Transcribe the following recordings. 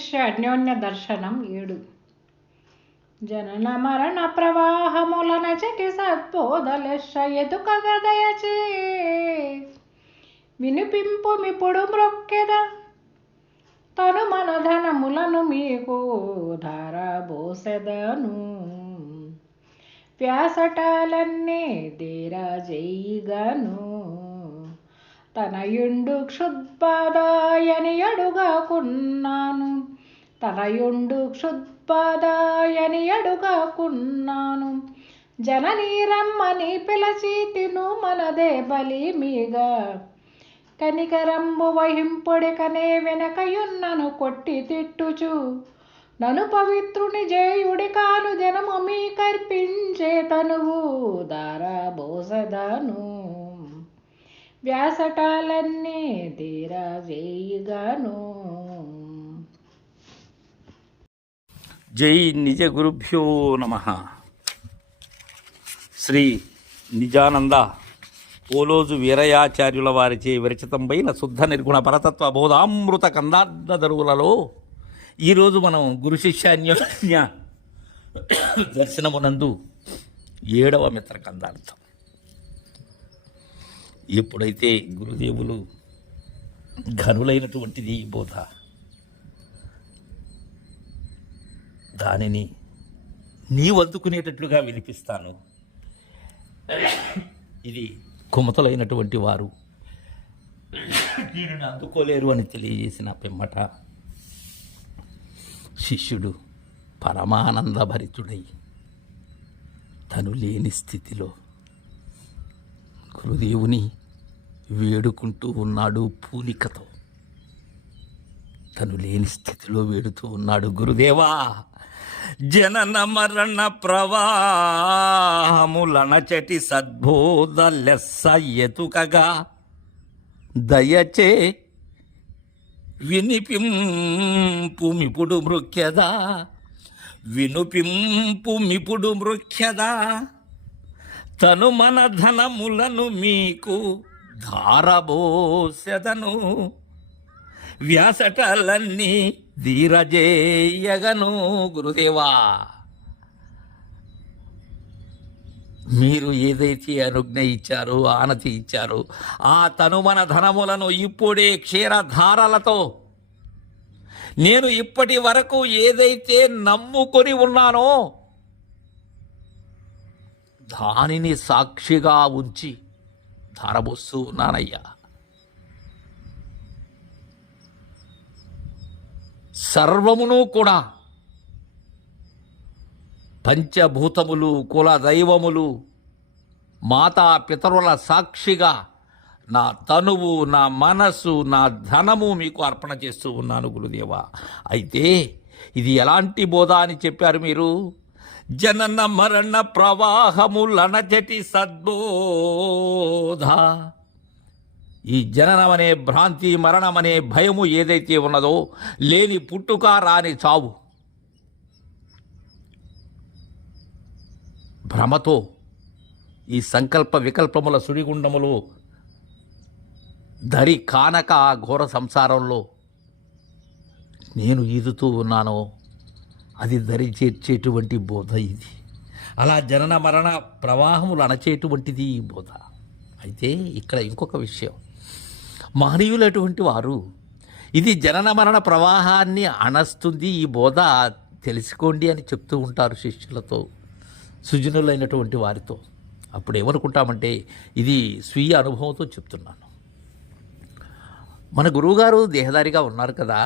శిష్య అన్యోన్య దర్శనం 7. జనన మరణ ప్రవాహములన చటి సద్బోధలెష ఎదుకగదయచే వినిపింపు మిప్పుడు మ్రొక్కెద తను మన ధనములను మీకు ధారబోసెదను వ్యాసటాలన్నీ ధీరజేయిగను తనయుండు క్షుద్బాదాయని అడుగాకున్నాను తనయుండు క్షుద్బాదాయని అడుగాకున్నాను జననీ రమ్మని పిలచి తిను మనదే బలి మీగా కనికరంబు వహింపుడికనే వెనకయున్నను కొట్టి తిట్టుచు నను పవిత్రుని జేయుడి కాను జనము మీ కర్పించే తనువు దారబోసెదను వ్యాసటాలన్నీ ధీరజేయిగను. జై నిజ గురుభ్యో నమః. శ్రీ నిజానంద పోలోజు వీరయాచార్యుల వారిచే విరచితంపైన శుద్ధ నిర్గుణ పరతత్వ బోధామృత కందార్థరువులలో ఈరోజు మనం గురు శిష్యాన్యోన్య దర్శనమునందు 7వ మిత్ర కందార్థం. ఎప్పుడైతే గురుదేవులు ఘనులైనటువంటిది ఈ బోధ, దానిని నీవు అందుకునేటట్లుగా వినిపిస్తాను. ఇది కుమతులైనటువంటి వారు దీనిని అందుకోలేరు అని తెలియజేసిన పిమ్మట శిష్యుడు పరమానందభరితుడై తను లేని స్థితిలో గురుదేవుని వేడుకుంటూ ఉన్నాడు. పూనికతో తను లేని స్థితిలో వేడుతూ ఉన్నాడు. గురుదేవా, జనన మరణ ప్రవాహములనచటి సద్బోధ లెస్స ఎతుకగా దయచే వినిపింపు మిపుడు మృఖ్యదా వినుపింపు మిపుడు మృఖ్యదా తను మన ధనములను మీకు ధారబోసెదను వ్యాసటలన్నీ ధీరజేయగను. గురుదేవా, మీరు ఏదైతే అనుజ్ఞ ఇచ్చారో, ఆనతి ఇచ్చారో, ఆ తనుమన ధనములను ఇప్పుడే క్షీరధారలతో నేను ఇప్పటి వరకు ఏదైతే నమ్ముకొని ఉన్నానో దానిని సాక్షిగా ఉంచి ధారబోస్తూ ఉన్నానయ్యా. సర్వమును కూడా పంచభూతములు, కుల దైవములు, మాతా పితరుల సాక్షిగా నా తనువు, నా మనసు, నా ధనము మీకు అర్పణ చేస్తూ ఉన్నాను గురుదేవా. అయితే ఇది ఎలాంటి బోధ అని చెప్పారు మీరు? జనన మరణ ప్రవాహములనచటి సద్బోధ. ఈ జననం అనే భ్రాంతి, మరణం అనే భయము ఏదైతే ఉన్నదో, లేని పుట్టుక రాని చావు, భ్రమతో ఈ సంకల్ప వికల్పముల సుడిగుండములో దరి కానక ఆ ఘోర సంసారంలో నేను ఈదుతూ ఉన్నానో అది దరి చేర్చేటువంటి బోధ ఇది. అలా జనన మరణ ప్రవాహములు అణచేటువంటిది ఈ బోధ. అయితే ఇక్కడ ఇంకొక విషయం, మహనీయులటువంటి వారు ఇది జనన మరణ ప్రవాహాన్ని అణస్తుంది, ఈ బోధ తెలుసుకోండి అని చెప్తూ ఉంటారు శిష్యులతో, సుజనులైనటువంటి వారితో. అప్పుడు ఏమనుకుంటామంటే ఇది స్వీయ అనుభవంతో చెప్తున్నాను. మన గురువుగారు దేహదారిగా ఉన్నారు కదా,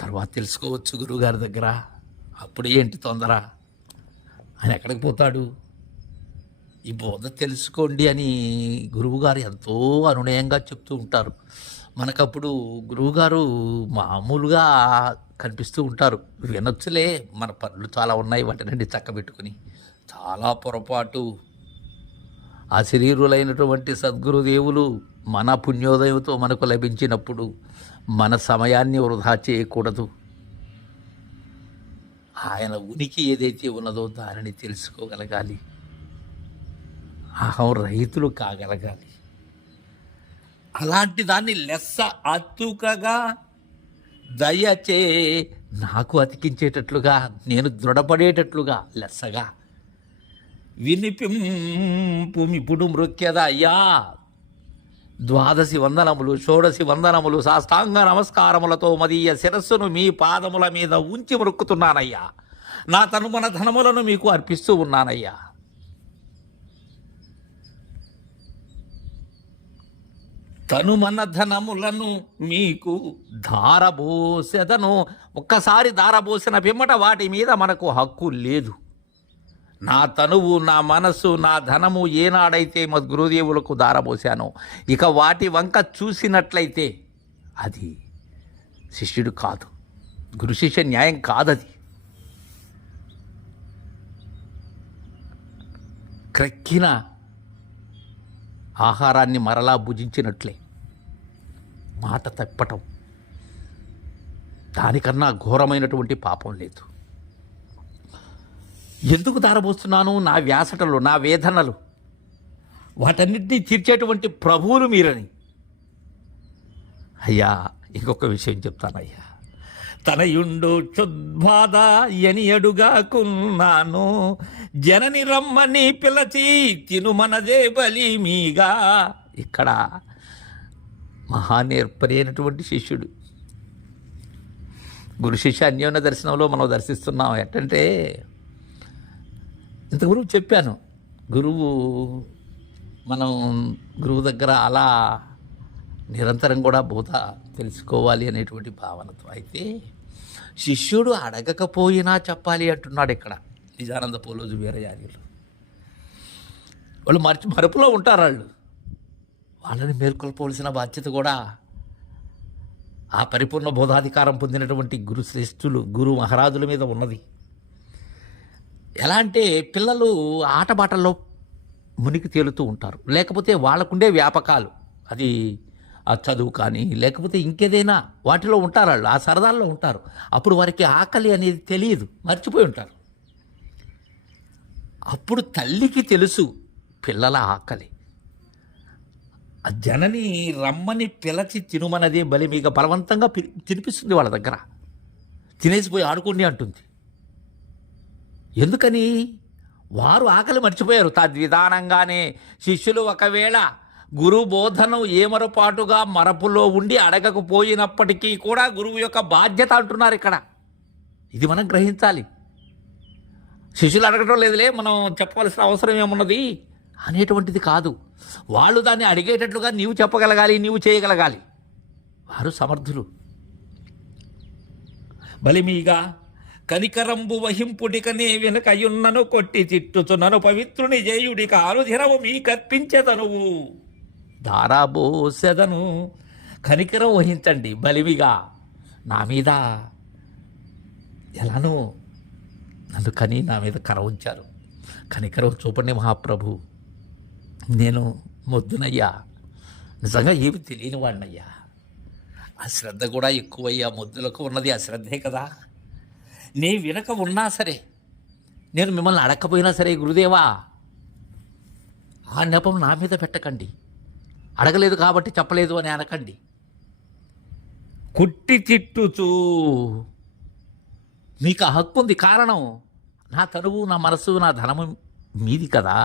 తర్వాత తెలుసుకోవచ్చు గురువుగారి దగ్గర. అప్పుడు ఏంటి తొందర, ఆయన ఎక్కడికి పోతాడు? ఈ బోధ తెలుసుకోండి అని గురువుగారు ఎంతో అనునయంగా చెప్తూ ఉంటారు. మనకప్పుడు గురువుగారు మామూలుగా కనిపిస్తూ ఉంటారు, వినొచ్చులే, మన పనులు చాలా ఉన్నాయి, వాటినండి చక్కబెట్టుకుని. చాలా పొరపాటు. ఆ శరీరులైనటువంటి సద్గురుదేవులు మన పుణ్యోదయంతో మనకు లభించినప్పుడు మన సమయాన్ని వృధా చేయకూడదు. ఆయన ఉనికి ఏదైతే ఉన్నదో దానిని తెలుసుకోగలగాలి, అహం రహితులు కాగలగాలి. అలాంటి దాన్ని లెస్స అతుకగా దయచే నాకు అతికించేటట్లుగా, నేను దృఢపడేటట్లుగా లెస్సగా వినిపింపుమిప్పుడు మృక్యద అయ్యా. ద్వాదశి వందనములు, షోడశి వందనములు, సాష్టాంగ నమస్కారములతో మదీయ శిరస్సును మీ పాదముల మీద ఉంచి మొక్కుతున్నానయ్యా. నా తనుమన ధనములను మీకు అర్పిస్తూ ఉన్నానయ్యా. తనుమన ధనములను మీకు ధారబోసెదను. ఒక్కసారి ధారబోసిన పిమ్మట వాటి మీద మనకు హక్కు లేదు. నా తనువు, నా మనస్సు, నా ధనము ఏనాడైతే మా గురుదేవులకు ధారబోసానో, ఇక వాటి వంక చూసినట్లయితే అది శిష్యుడు కాదు, గురు శిష్య న్యాయం కాదది. క్రక్కిన ఆహారాన్ని మరలా భుజించినట్లే మాట తప్పటం, దానికన్నా ఘోరమైనటువంటి పాపం లేదు. ఎందుకు ధారపోస్తున్నాను? నా వ్యాసటలు, నా వేదనలు, వాటన్నిటినీ తీర్చేటువంటి ప్రభువులు మీరని. అయ్యా, ఇంకొక విషయం చెప్తానయ్యా. తనయుండు క్షుద్బాధ ఎనియడుగాకున్నాను, జనని రమ్మని పిలచి తినుమనదే బలి మీగా. ఇక్కడ మహానేర్పరైనటువంటి శిష్యుడు. గురు శిష్య అన్యోన్య దర్శనంలో మనం దర్శిస్తున్నాం. ఎట్టంటే, ఇంతకుముందు చెప్పాను, మనం గురువు దగ్గర అలా నిరంతరం కూడా బోధ తెలుసుకోవాలి అనేటువంటి భావనతో. అయితే శిష్యుడు అడగకపోయినా చెప్పాలి అంటున్నాడు ఇక్కడ నిజానంద పోలోజు వీరయార్యులు. వాళ్ళు మరుపులో ఉంటారు. వాళ్ళని మేల్కొల్పవలసిన బాధ్యత కూడా ఆ పరిపూర్ణ బోధాధికారం పొందినటువంటి గురు శ్రేష్ఠులు, గురు మహారాజుల మీద ఉన్నది. ఎలా అంటే, పిల్లలు ఆటబాటల్లో మునిగి తేలుతూ ఉంటారు, లేకపోతే వాళ్ళకుండే వ్యాపకాలు, అది ఆ చదువు కానీ లేకపోతే ఇంకేదైనా వాటిలో ఉంటారు. వాళ్ళు ఆ సరదాల్లో ఉంటారు. అప్పుడు వారికి ఆకలి అనేది తెలియదు, మర్చిపోయి ఉంటారు. అప్పుడు తల్లికి తెలుసు పిల్లల ఆకలి. ఆ జనని రమ్మని పిలచి తినుమనదే బలి మీగ బలవంతంగా తినిపిస్తుంది. వాళ్ళ దగ్గర తినేసిపోయి ఆడుకోండి అంటుంది. ఎందుకని? వారు ఆకలి మర్చిపోయారు. తద్విధానంగానే శిష్యులు ఒకవేళ గురు బోధనం ఏమరపాటుగా మరపులో ఉండి అడగకపోయినప్పటికీ కూడా గురువు యొక్క బాధ్యత అంటున్నారు ఇక్కడ. ఇది మనం గ్రహించాలి. శిష్యులు అడగటం లేదులే, మనం చెప్పవలసిన అవసరం ఏమున్నది అనేటువంటిది కాదు. వాళ్ళు దాన్ని అడిగేటట్లుగా నీవు చెప్పగలగాలి, నీవు చేయగలగాలి. వారు సమర్థులు. బలిమీగా కనికరంబు వహింపుడికనే వెనుకయున్నను కొట్టి చిట్టుచున్నను పవిత్రుని జేయుడిక అనుదినము మీ కర్పించెదనువు. దారాబోసెదను. కనికరం వహించండి బలివిగా నా మీద. ఎలానో నన్ను కని నా మీద కర ఉంచారు. కనికరం చూపండి మహాప్రభు. నేను మొద్దునయ్యా, నిజంగా ఏమి తెలియని వాడినయ్యా. ఆ శ్రద్ధ కూడా ఎక్కువయ్యా. మొద్దులకు ఉన్నది ఆ శ్రద్ధే కదా. నీ వినక ఉన్నా సరే, నేను మిమ్మల్ని అడగకపోయినా సరే, గురుదేవా ఆ నెపం నా మీద పెట్టకండి. అడగలేదు కాబట్టి చెప్పలేదు అని అనకండి. కుట్టి తిట్టుచూ మీకు ఆ హక్కు ఉంది. కారణం, నా తనువు, నా మనసు, నా ధనము మీది కదా.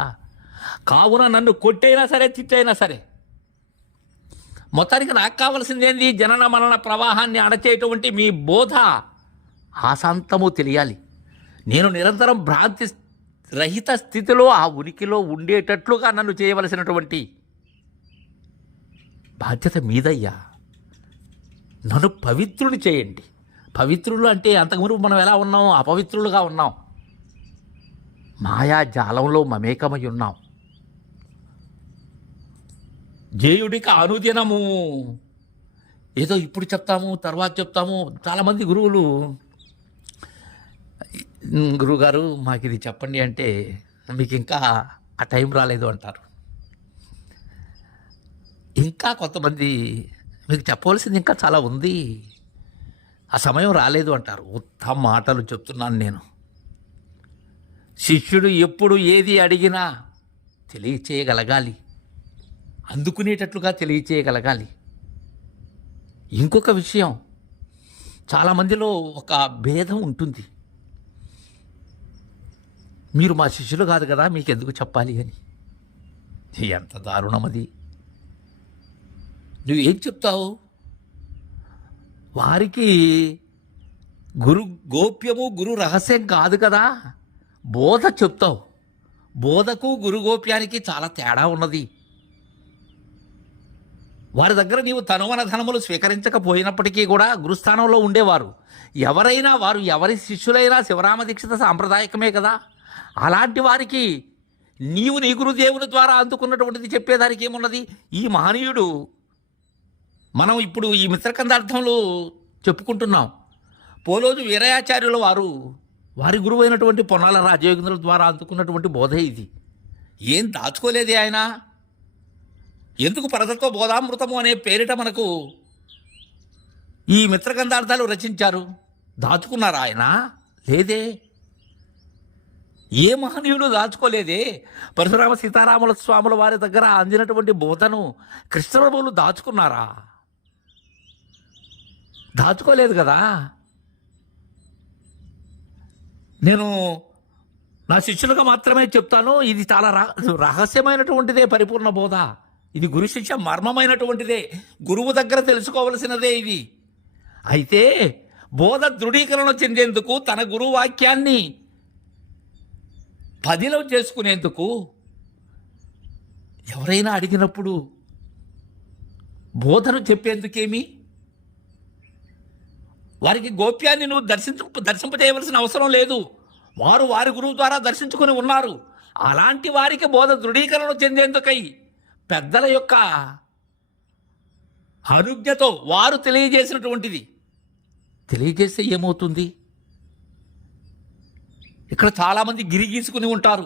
కావున నన్ను కొట్టైనా సరే, తిట్టైనా సరే, మొత్తానికి నాకు కావలసిందేంది? జనన మరణ ప్రవాహాన్ని అణచేటువంటి మీ బోధ ఆశాంతము తెలియాలి. నేను నిరంతరం భ్రాంతి రహిత స్థితిలో, ఆ ఉనికిలో ఉండేటట్లుగా నన్ను చేయవలసినటువంటి బాధ్యత మీదయ్యా. నన్ను పవిత్రుని చేయండి. పవిత్రులు అంటే అంతకుముందు మనం ఎలా ఉన్నాం? అపవిత్రులుగా ఉన్నాం. మాయాజాలంలో మమేకమై ఉన్నాం. జేయుడికి అనుదినము ఏదో ఇప్పుడు చెప్తాము, తర్వాత చెప్తాము. చాలామంది గురువులు, గురువుగారు మాకు ఇది చెప్పండి అంటే, మీకు ఇంకా ఆ టైం రాలేదు అంటారు. ఇంకా కొంతమంది, మీకు చెప్పవలసింది ఇంకా చాలా ఉంది, ఆ సమయం రాలేదు అంటారు. ఉత్తమ మాటలు చెప్తున్నాను నేను. శిష్యుడు ఎప్పుడు ఏది అడిగినా తెలియచేయగలగాలి, అందుకునేటట్లుగా తెలియచేయగలగాలి. ఇంకొక విషయం, చాలామందిలో ఒక భేదం ఉంటుంది. మీరు మా శిష్యులు కాదు కదా, మీకు ఎందుకు చెప్పాలి అని. ఎంత దారుణం అది. నువ్వేం చెప్తావు? వారికి గురు గోప్యము గురు రహస్యం కాదు కదా, బోధ చెప్తావు. బోధకు గురు గోప్యానికి చాలా తేడా ఉన్నది. వారి దగ్గర నీవు తనువన ధనములు స్వీకరించకపోయినప్పటికీ కూడా గురుస్థానంలో ఉండేవారు. ఎవరైనా వారు ఎవరి శిష్యులైనా శివరామ దీక్షిత సాంప్రదాయకమే కదా. అలాంటి వారికి నీవు నీ గురుదేవుని ద్వారా అందుకున్నటువంటిది చెప్పేదానికి ఏమున్నది? ఈ మహనీయుడు, మనం ఇప్పుడు ఈ మిత్రకందార్థంలో చెప్పుకుంటున్నాం, పోలోజు వీరయాచార్యుల వారు వారి గురువు అయినటువంటి పొన్నాల రాజయోగింద్రుల ద్వారా అందుకున్నటువంటి బోధే ఇది. ఏం దాచుకోలేదే ఆయన. ఎందుకు పరతత్వ బోధామృతము అనే పేరిట మనకు ఈ మిత్రకందార్థాలు రచించారు? దాచుకున్నారా ఆయన? లేదే. ఏ మహనీయుడు దాచుకోలేదే. పరశురామ సీతారాముల స్వాముల వారి దగ్గర అందినటువంటి బోధను కృష్ణప్రభువులు దాచుకున్నారా? దాచుకోలేదు కదా. నేను నా శిష్యులుగా మాత్రమే చెప్తాను, ఇది చాలా రహస్యమైనటువంటిదే పరిపూర్ణ బోధ. ఇది గురు శిష్య మర్మమైనటువంటిదే, గురువు దగ్గర తెలుసుకోవలసినదే ఇది. అయితే బోధ దృఢీకరణ చెందేందుకు తన గురువు వాక్యాన్ని పదిలం చేసుకునేందుకు ఎవరైనా అడిగినప్పుడు బోధను చెప్పేందుకేమి? వారికి గోప్యాన్ని నువ్వు దర్శింపజేయవలసిన అవసరం లేదు. వారు వారి గురువు ద్వారా దర్శించుకొని ఉన్నారు. అలాంటి వారికి బోధ దృఢీకరణ చెందేందుకై పెద్దల యొక్క అనుజ్ఞతో వారు తెలియజేసినటువంటిది. తెలియజేస్తే ఏమవుతుంది? ఇక్కడ చాలామంది గిరి గీసుకుని ఉంటారు.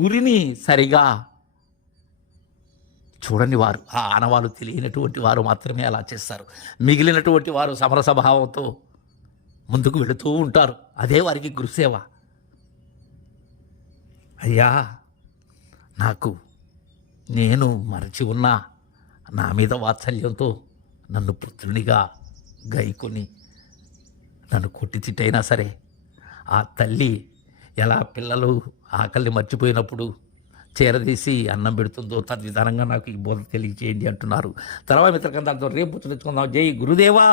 గురిని సరిగా చూడని వారు, ఆ ఆనవాళ్ళు తెలియనటువంటి వారు మాత్రమే అలా చేస్తారు. మిగిలినటువంటి వారు సమరసభావంతో ముందుకు వెళుతూ ఉంటారు. అదే వారికి గురుసేవ. అయ్యా, నేను మరచి ఉన్నా నా మీద వాత్సల్యంతో నన్ను పుత్రునిగా గైకొని నన్ను కొట్టి తిట్టైనా సరే, ఆ తల్లి ఎలా పిల్లలు ఆకలిని మర్చిపోయినప్పుడు చేరదీసి అన్నం పెడుతుందో తద్విధానంగా నాకు ఈ బోధ తెలియజేయండి అంటున్నారు. తర్వాత మిత్రకందార్థం రేపు తెచ్చుకుందాం. జై గురుదేవా.